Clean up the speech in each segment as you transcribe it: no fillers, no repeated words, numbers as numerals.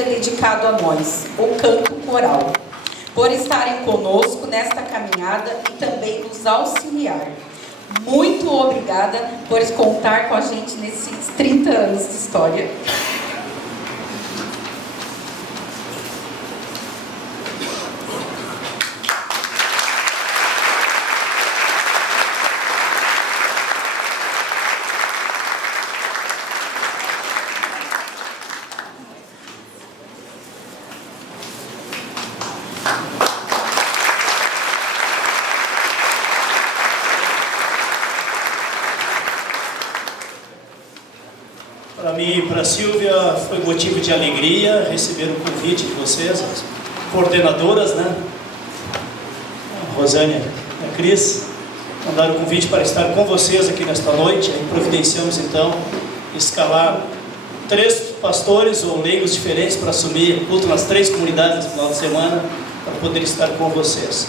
dia dedicado a nós, o canto coral, por estarem conosco nesta caminhada e também nos auxiliar. Muito obrigada por contar com a gente nesses 30 anos de história. Para mim e para a Silvia foi motivo de alegria receber o convite de vocês, as coordenadoras, né? A Rosânia e a Cris mandaram o convite para estar com vocês aqui nesta noite. Aí providenciamos então escalar 3 pastores ou leigos diferentes para assumir culto nas 3 comunidades no final de semana, para poder estar com vocês.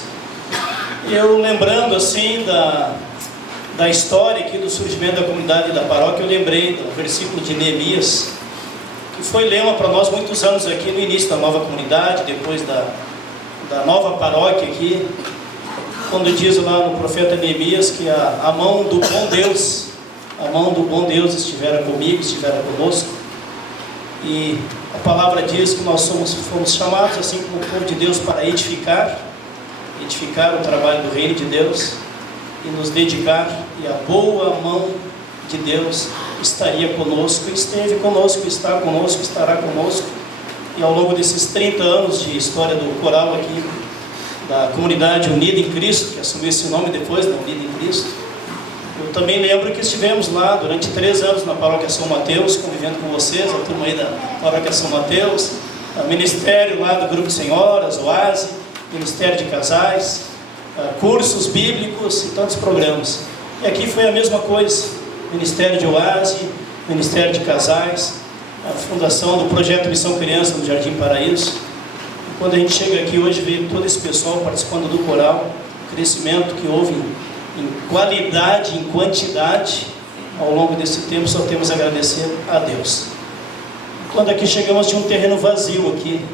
Eu lembrando assim da história aqui do surgimento da comunidade e da paróquia, eu lembrei do versículo de Neemias, que foi lema para nós muitos anos aqui no início da nova comunidade, depois da nova paróquia aqui, quando diz lá no profeta Neemias que a mão do bom Deus estivera comigo, estivera conosco, e a palavra diz que nós fomos chamados, assim como o povo de Deus, para edificar o trabalho do reino de Deus, e nos dedicar, e a boa mão de Deus estaria conosco, esteve conosco, está conosco, estará conosco. E ao longo desses 30 anos de história do coral aqui, da comunidade Unida em Cristo, que assumiu esse nome depois, da Unida em Cristo, eu também lembro que estivemos lá durante 3 anos na paróquia São Mateus, convivendo com vocês, a turma aí da paróquia São Mateus, o ministério lá do Grupo Senhoras, Oase, Ministério de Casais, cursos bíblicos e tantos programas. E aqui foi a mesma coisa, Ministério de Oase, Ministério de Casais, a fundação do Projeto Missão Criança no Jardim Paraíso. E quando a gente chega aqui hoje, vê todo esse pessoal participando do coral, o crescimento que houve em qualidade, em quantidade, ao longo desse tempo, só temos a agradecer a Deus. E quando aqui chegamos, tinha um terreno vazio aqui,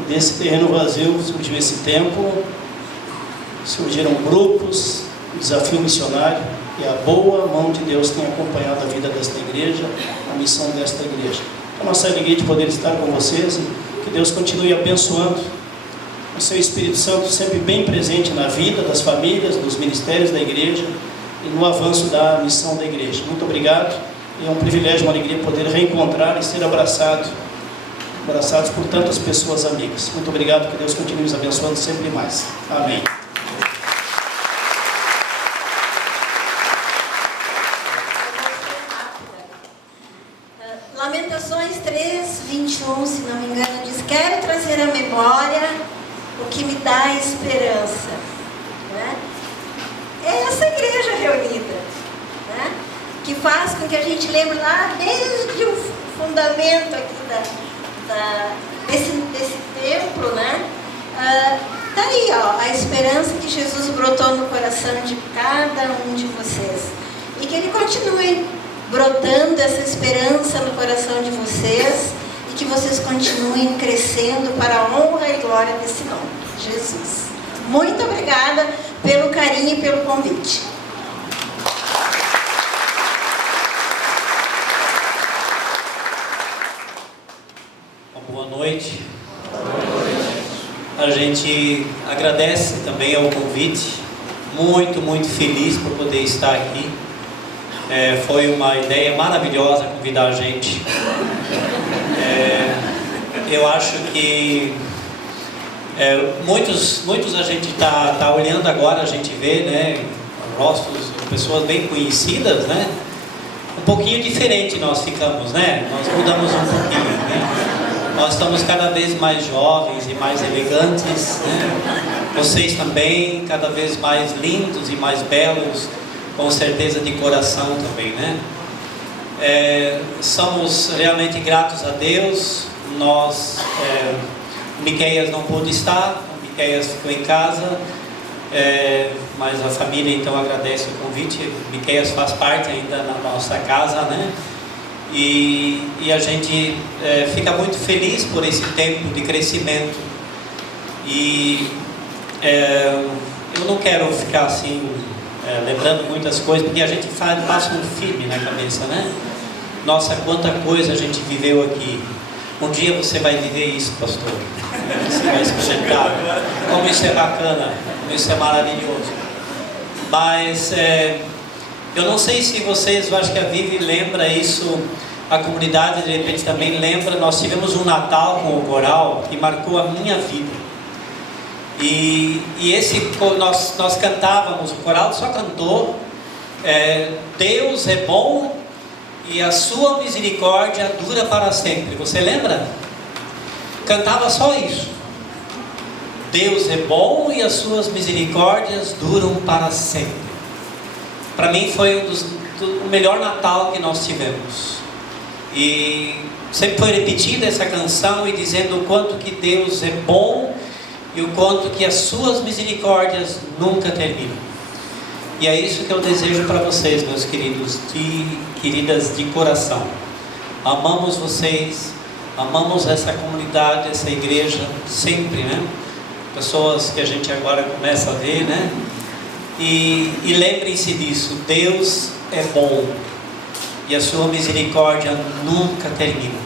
e desse terreno vazio surgiu esse templo, surgiram grupos, o desafio missionário, e a boa mão de Deus tem acompanhado a vida desta igreja, a missão desta igreja. A nossa alegria de poder estar com vocês, e que Deus continue abençoando o seu Espírito Santo sempre bem presente na vida das famílias, dos ministérios da igreja e no avanço da missão da igreja. Muito obrigado, e é um privilégio, uma alegria poder reencontrar e ser abraçados por tantas pessoas amigas. Muito obrigado, que Deus continue nos abençoando sempre mais. Amém. Lamentações 3:21, se não me engano, diz: quero trazer à memória o que me dá esperança. Né? É essa igreja reunida, né? Que faz com que a gente lembre lá desde o fundamento aqui desse templo, né? Tá aí, ó, a esperança que Jesus brotou no coração de cada um de vocês, e que Ele continue brotando essa esperança no coração de vocês, e que vocês continuem crescendo para a honra e glória desse nome, Jesus. Muito obrigada pelo carinho e pelo convite. Boa noite. A gente agradece também ao convite, muito feliz por poder estar aqui. Foi uma ideia maravilhosa convidar a gente. Eu acho que muitos a gente está olhando agora, a gente vê, né, rostos de pessoas bem conhecidas, né? Um pouquinho diferente nós ficamos, né? Nós mudamos um pouquinho, né? Nós estamos cada vez mais jovens e mais elegantes, né? Vocês também, cada vez mais lindos e mais belos, com certeza de coração também, né? Somos realmente gratos a Deus. Nós, Miqueias não pôde estar, Miqueias ficou em casa, mas a família então agradece o convite. Miqueias faz parte ainda na nossa casa, né? E a gente fica muito feliz por esse tempo de crescimento. E eu não quero ficar assim lembrando muitas coisas, porque a gente passa um filme na cabeça, né? Nossa, quanta coisa a gente viveu aqui. Um dia você vai viver isso, pastor. Você vai experimentar como isso é bacana, como isso é maravilhoso. Mas eu não sei se vocês, eu acho que a Vivi lembra isso, a comunidade de repente também lembra. Nós tivemos um Natal com o coral que marcou a minha vida. E nós cantávamos, o coral só cantou Deus é bom e a sua misericórdia dura para sempre. Você lembra? Cantava só isso. Deus é bom e as suas misericórdias duram para sempre. Para mim foi o melhor Natal que nós tivemos. E sempre foi repetida essa canção e dizendo o quanto que Deus é bom e o quanto que as suas misericórdias nunca terminam. E é isso que eu desejo para vocês, meus queridos e queridas de coração. Amamos vocês, amamos essa comunidade, essa igreja, sempre, né? Pessoas que a gente agora começa a ver, né? E lembrem-se disso, Deus é bom e a sua misericórdia nunca termina.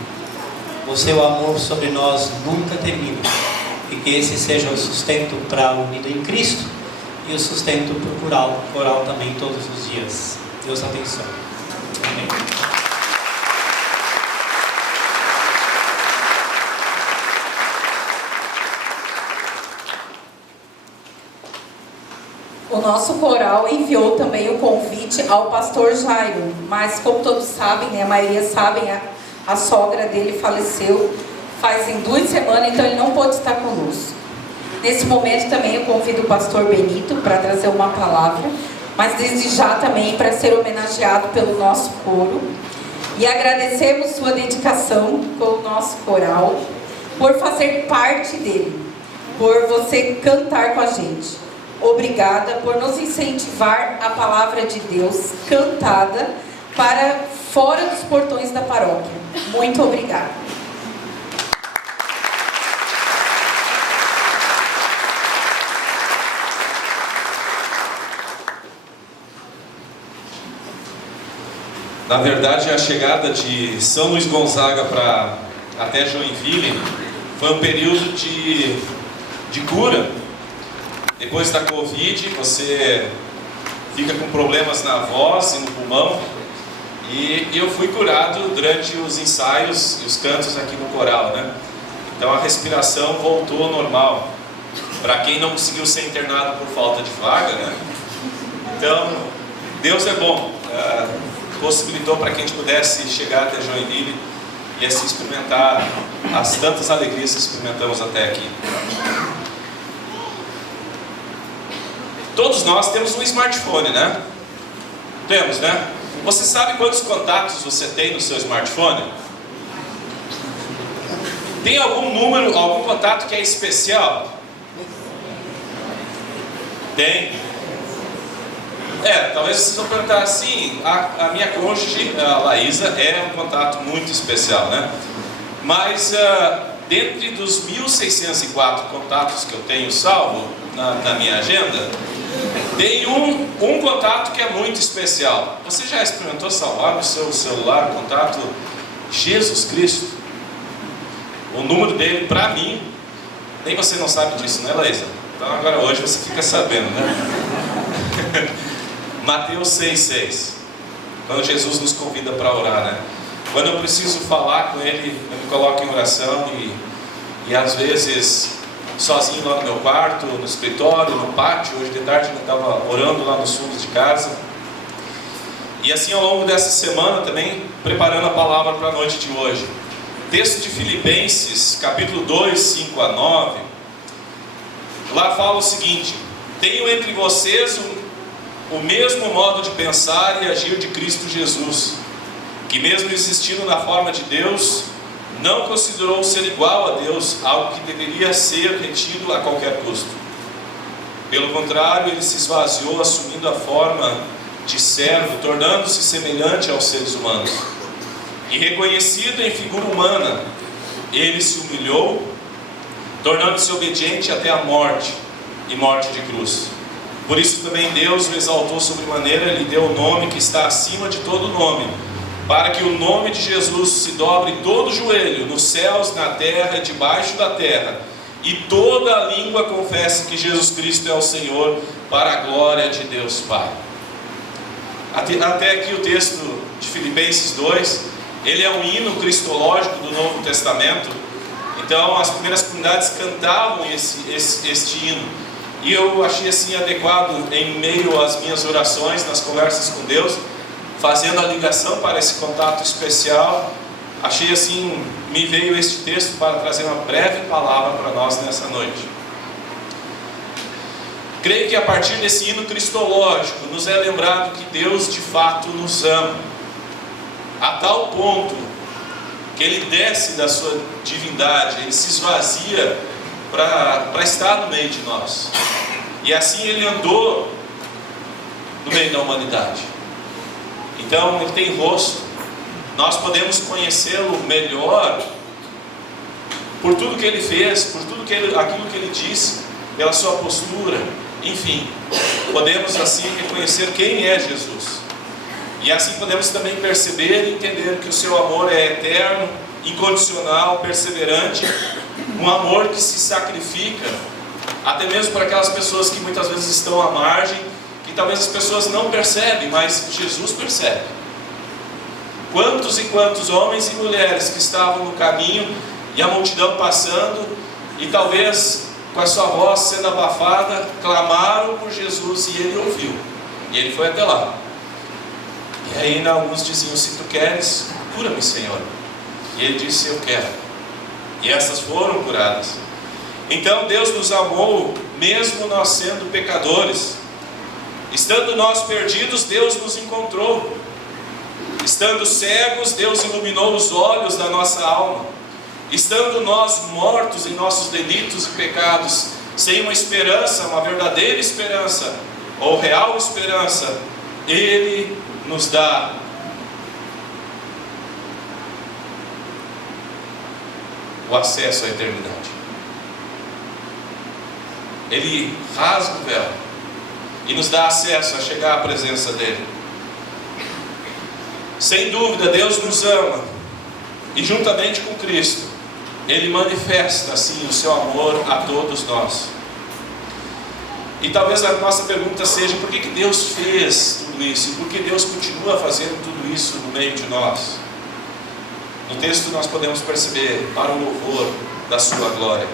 O seu amor sobre nós nunca termina. E que esse seja o sustento para a Unida em Cristo e o sustento para o coral também todos os dias. Deus abençoe. Amém. O nosso coral enviou também o convite ao pastor Jairo, mas como todos sabem, né, a maioria sabem, a sogra dele faleceu fazem 2 semanas, então ele não pôde estar conosco. Nesse momento também eu convido o pastor Benito para trazer uma palavra, mas desde já também para ser homenageado pelo nosso coro. E agradecemos sua dedicação com o nosso coral, por fazer parte dele, por você cantar com a gente. Obrigada por nos incentivar a palavra de Deus cantada para fora dos portões da paróquia. Muito obrigada. Na verdade, a chegada de São Luís Gonzaga até Joinville foi um período de cura. Depois da Covid, você fica com problemas na voz e no pulmão. E eu fui curado durante os ensaios e os cantos aqui no coral, né? Então a respiração voltou ao normal. Para quem não conseguiu ser internado por falta de vaga, né? Então, Deus é bom. Possibilitou para que a gente pudesse chegar até Joinville e assim experimentar as tantas alegrias que experimentamos até aqui. Todos nós temos um smartphone, né? Temos, né? Você sabe quantos contatos você tem no seu smartphone? Tem algum número, algum contato que é especial? Tem. Talvez vocês vão perguntar assim, a minha cônjuge, a Laísa, é um contato muito especial, né? Mas dentre dos 1.604 contatos que eu tenho salvo na minha agenda, tem um contato que é muito especial. Você já experimentou salvar no seu celular o contato Jesus Cristo? O número dele, para mim, nem você não sabe disso, né, Laísa? Então agora hoje você fica sabendo, né? Mateus 6,6. Quando Jesus nos convida para orar, né? Quando eu preciso falar com Ele, eu me coloco em oração e às vezes sozinho lá no meu quarto, no escritório, no pátio. Hoje de tarde eu estava orando lá nos fundos de casa. E assim ao longo dessa semana também, preparando a palavra para a noite de hoje. Texto de Filipenses, capítulo 2, 5 a 9. Lá fala o seguinte: tenho entre vocês o mesmo modo de pensar e agir de Cristo Jesus, que mesmo existindo na forma de Deus, não considerou ser igual a Deus algo que deveria ser retido a qualquer custo. Pelo contrário, ele se esvaziou, assumindo a forma de servo, tornando-se semelhante aos seres humanos. E reconhecido em figura humana, ele se humilhou, tornando-se obediente até a morte, e morte de cruz. Por isso também Deus o exaltou sobremaneira, lhe deu o nome que está acima de todo nome, para que o nome de Jesus se dobre todo joelho, nos céus, na terra e debaixo da terra, e toda a língua confesse que Jesus Cristo é o Senhor, para a glória de Deus Pai. Até aqui o texto de Filipenses 2, ele é um hino cristológico do Novo Testamento. Então as primeiras comunidades cantavam este hino, e eu achei assim adequado, em meio às minhas orações, nas conversas com Deus, fazendo a ligação para esse contato especial, achei assim, me veio este texto para trazer uma breve palavra para nós nessa noite. Creio que a partir desse hino cristológico nos é lembrado que Deus de fato nos ama, a tal ponto que Ele desce da sua divindade, Ele se esvazia para estar no meio de nós, e assim Ele andou no meio da humanidade. Então Ele tem rosto, nós podemos conhecê-lo melhor por tudo que Ele fez, por tudo aquilo que Ele disse, pela sua postura, enfim, podemos assim reconhecer quem é Jesus. E assim podemos também perceber e entender que o seu amor é eterno, incondicional, perseverante, um amor que se sacrifica, até mesmo para aquelas pessoas que muitas vezes estão à margem, que talvez as pessoas não percebem, mas Jesus percebe. Quantos e quantos homens e mulheres que estavam no caminho e a multidão passando, e talvez com a sua voz sendo abafada, clamaram por Jesus, e Ele ouviu, e Ele foi até lá. E ainda alguns diziam: se tu queres, cura-me, Senhor. E Ele disse: eu quero. E essas foram curadas. Então Deus nos amou, mesmo nós sendo pecadores. Estando nós perdidos, Deus nos encontrou. Estando cegos, Deus iluminou os olhos da nossa alma. Estando nós mortos em nossos delitos e pecados, sem uma esperança, uma verdadeira esperança, ou real esperança, Ele nos dá o acesso à eternidade. Ele rasga o véu e nos dá acesso a chegar à presença dEle. Sem dúvida, Deus nos ama, e juntamente com Cristo, Ele manifesta assim o seu amor a todos nós. E talvez a nossa pergunta seja: por que Deus fez tudo isso? E por que Deus continua fazendo tudo isso no meio de nós? No texto nós podemos perceber: para o louvor da sua glória.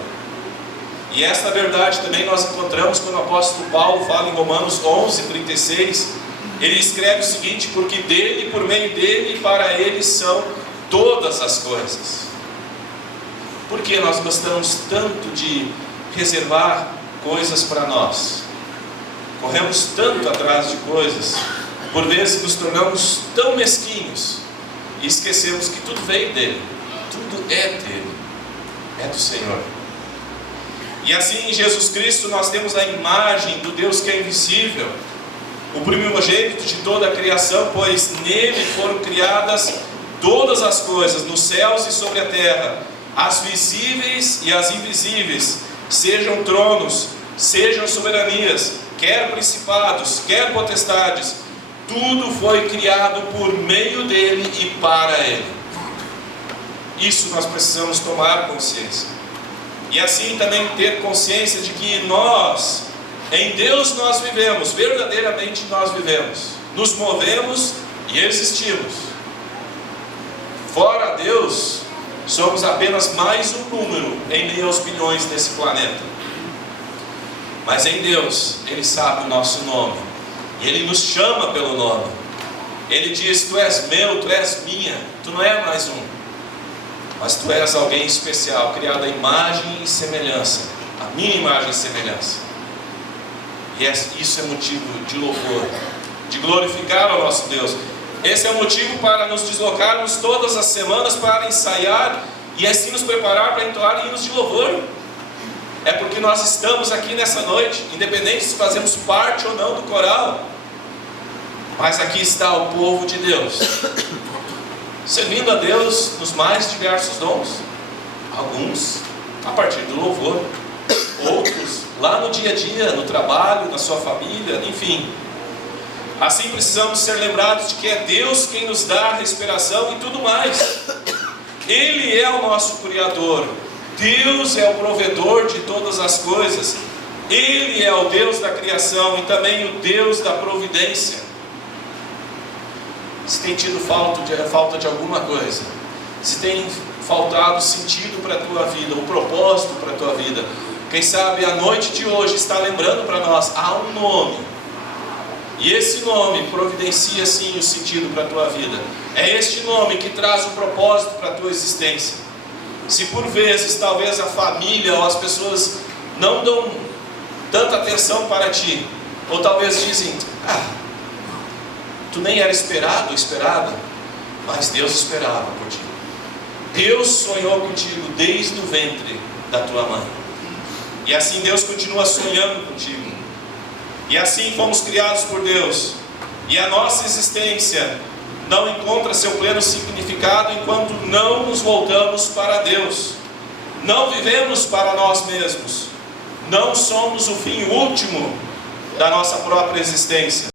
E esta verdade também nós encontramos quando o apóstolo Paulo fala em Romanos 11:36. Ele escreve o seguinte: porque dele, por meio dele e para ele são todas as coisas. Por que nós gostamos tanto de reservar coisas para nós? Corremos tanto atrás de coisas, por vezes nos tornamos tão mesquinhos e esquecemos que tudo veio dele, tudo é dele, é do Senhor. E assim em Jesus Cristo nós temos a imagem do Deus que é invisível, o primogênito de toda a criação, pois nele foram criadas todas as coisas, nos céus e sobre a terra, as visíveis e as invisíveis, sejam tronos, sejam soberanias, quer principados, quer potestades, tudo foi criado por meio dele e para ele. Isso nós precisamos tomar consciência. E assim também ter consciência de que nós, em Deus nós vivemos, verdadeiramente nós vivemos, nos movemos e existimos. Fora Deus, somos apenas mais um número em meio aos bilhões desse planeta. Mas em Deus, Ele sabe o nosso nome, e Ele nos chama pelo nome. Ele diz: tu és meu, tu és minha, tu não é mais um, mas tu és alguém especial, criado à imagem e semelhança, a minha imagem e semelhança. E isso é motivo de louvor, de glorificar ao nosso Deus. Esse é o motivo para nos deslocarmos todas as semanas para ensaiar e assim nos preparar para entoar hinos de louvor. É porque nós estamos aqui nessa noite, independente se fazemos parte ou não do coral. Mas aqui está o povo de Deus, servindo a Deus nos mais diversos dons. Alguns a partir do louvor, outros lá no dia a dia, no trabalho, na sua família, enfim. Assim precisamos ser lembrados de que é Deus quem nos dá a respiração e tudo mais. Ele é o nosso Criador, Deus é o provedor de todas as coisas, Ele é o Deus da criação e também o Deus da providência. Se tem tido falta de alguma coisa, se tem faltado sentido para a tua vida, o propósito para a tua vida, quem sabe a noite de hoje está lembrando para nós, há um nome, e esse nome providencia sim o sentido para a tua vida. É este nome que traz o propósito para a tua existência. Se por vezes talvez a família ou as pessoas não dão tanta atenção para ti, ou talvez dizem, tu nem era esperada, mas Deus esperava por ti. Deus sonhou contigo desde o ventre da tua mãe, e assim Deus continua sonhando contigo, e assim fomos criados por Deus, e a nossa existência não encontra seu pleno significado enquanto não nos voltamos para Deus. Não vivemos para nós mesmos, não somos o fim último da nossa própria existência.